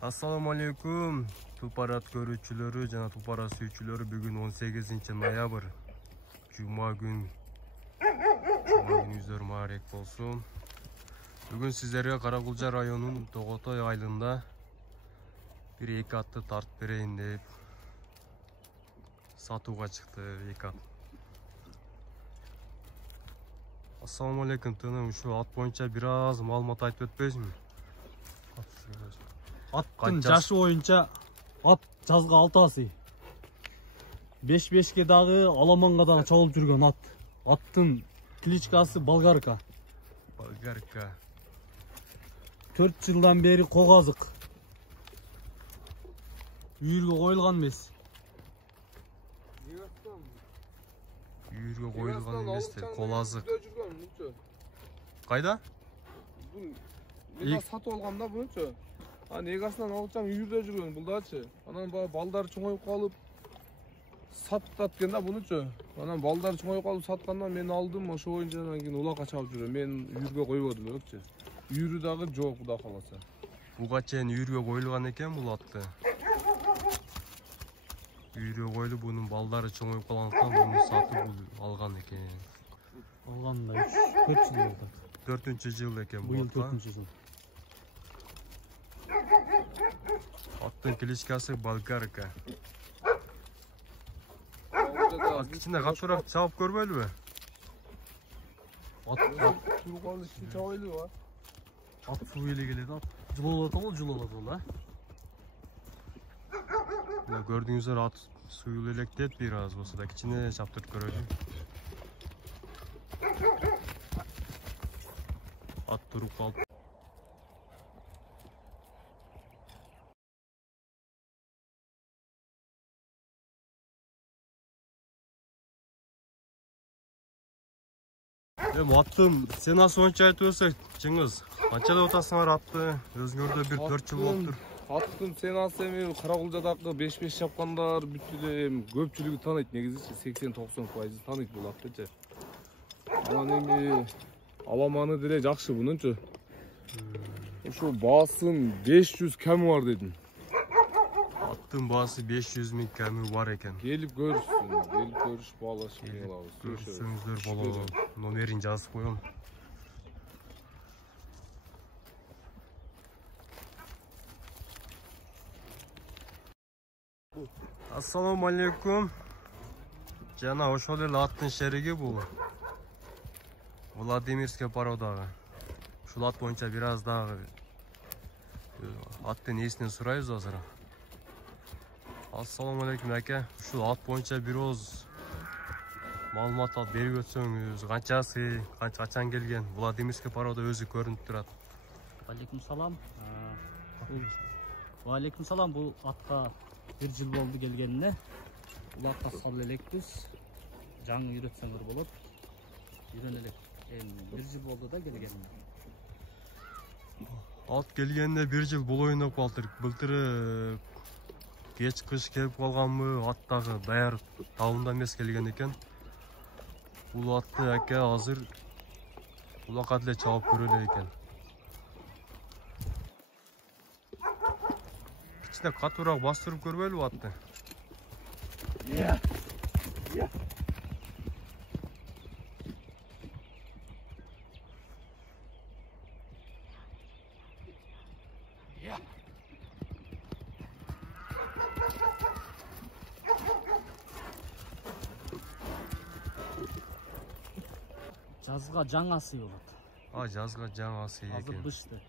Assalamu alaikum. Tuparat görүүчүлөрү жана тупара сүйүүчүлөрү, бүгүн 18-ноябрь. Жума күн. Күнүңүздөр маарек болсун. Бүгүн сиздерге Каракулча районунун Тоготой айылында бир эки атты тартып берейин деп сатууга чыкты эки ат. Assalamu alaikum. Тыным ушу ат боюнча бир аз маалымат айтып өтпөйсүңбү? Аттын жашы боюнча ат жазга 6 асы. 5-5ке дагы аламанга дагы чогулуп жүргөн ат. Аттын кличкасы Болгарка. Болгарка. 4 жылдан бери когазык. Үйүргө коюлган эмес. Үйүргө коюлган эмес, колазык. Кайда? Мен сатып алгамда бунчу. Негасынан алчаң үйүрдө жүргөн булдачы. Анан балдар чоңоюп калып сатып экен да бунучу. Анан балдар чоңоюп калып сатканда мен алдым, ошо боюнча анан кийин улакка чабып жүрөм. Мен үйүргө койбодум өкчү. Үйүрү дагы жок, Кудай кааласа. Буга чейин үйүргө коюлган экен бул атты. Үйүргө коюлуп, бунун балдары чоңоюп калгандыктан буну сатып алган экен. Алганда 4 жыл болду. 4-жыл экен бул. Быйыл 4-жыл. Аттын кличкасы Болгарка. Кичине катуураак чабып көрбөйлүбү? Ат турган иши чабайлыбы? Ат суу эле келет, ат жылуулап атабы, Мына көрдүңүздөр, ат суу электет бир аз болсо да, кичине чаптырып көрөлү. Ат туруп калып. Аттын ценасы боюнча айтып өтсөк, Чыңгыз, канчада отасыңар атты? Өзүңөрдө бир 4 жыл болуптур. Аттын ценасы эми Каракулчадагы 5-5 чапкандар бүт эле көпчүлүгү тааныйт, негизи 80-90% тааныйт бул аттычы. Анан эми аламаны деле жакшы бунунчу. Ошо баасын 500 кеми бар дедим. Аттын баасы 500 000 кеми бар экен. Келип көрүшүп баалашып алабыз. Көрсөңүздөр болот. Номерин жазып коем. Assalamu alaikum. Жана ошол эле аттын шериги бул. Владимирский породагы. Ушул ат боюнча бир аз дагы аттын ээсинен сурайбыз азыр. Assalamu alaikum аке. Ушул ат боюнча бир оз маалымат алып берип өтсөңүз, канчасы, качан келген? Владимирский порода өзү көрүнүп турат. Алейкум салам. Алейкум салам. Бул атка 1 жыл болду келгенине. Бул атка салып элекпиз. Жаңы үйрөтсөңөр болот. Үйрөнө элек. Эми 1 жыл болду да келгенине. Ат келгенине 1 жыл болоюн деп калдыр. Былтыр кеч кыш келип калганбы, ат дагы даяр табында эмес келген экен. Бул атты аке азыр улакка деле чабып көрөлү экен. Кичине катуураак бастырып көрбөйлүбү атты? Жазга жаңасы болот. Жазга жаңасы экен. Азыр бышты.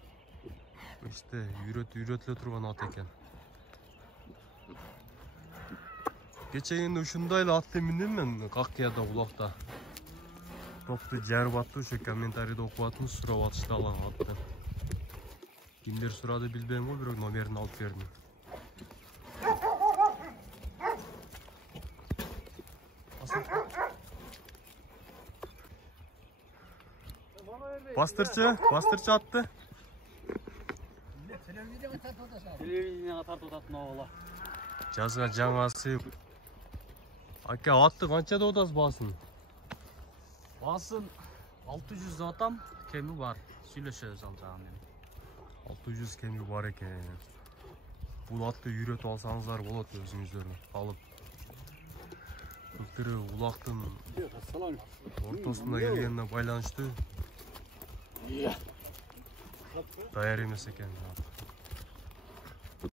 Бышты үйрөтүлө турган ат экен. Кечегенде ушундай эле атты миндим мен Каккияда улакта. Топту жарып аттı, ошо комментарийде окуп аттым, сурап атышты алган атты. Кимдер сурады билбейм го, бирок номерин алып бердим. Бастырчы атты. Телевиденияга тартып атат ногола. Жазга жаңасы. Аке, атты канчада отасыз баасын? Баасын 600 атам, кеми бар. Сүйлөшөбүз ал жагы менен. 600 кеми бар экен. бул атты үйрөтүп алсаңыздар болот өзүңүздөрү алып. Былтыры улактын ортосуна келгенине байланыштуу даяр эмес экен.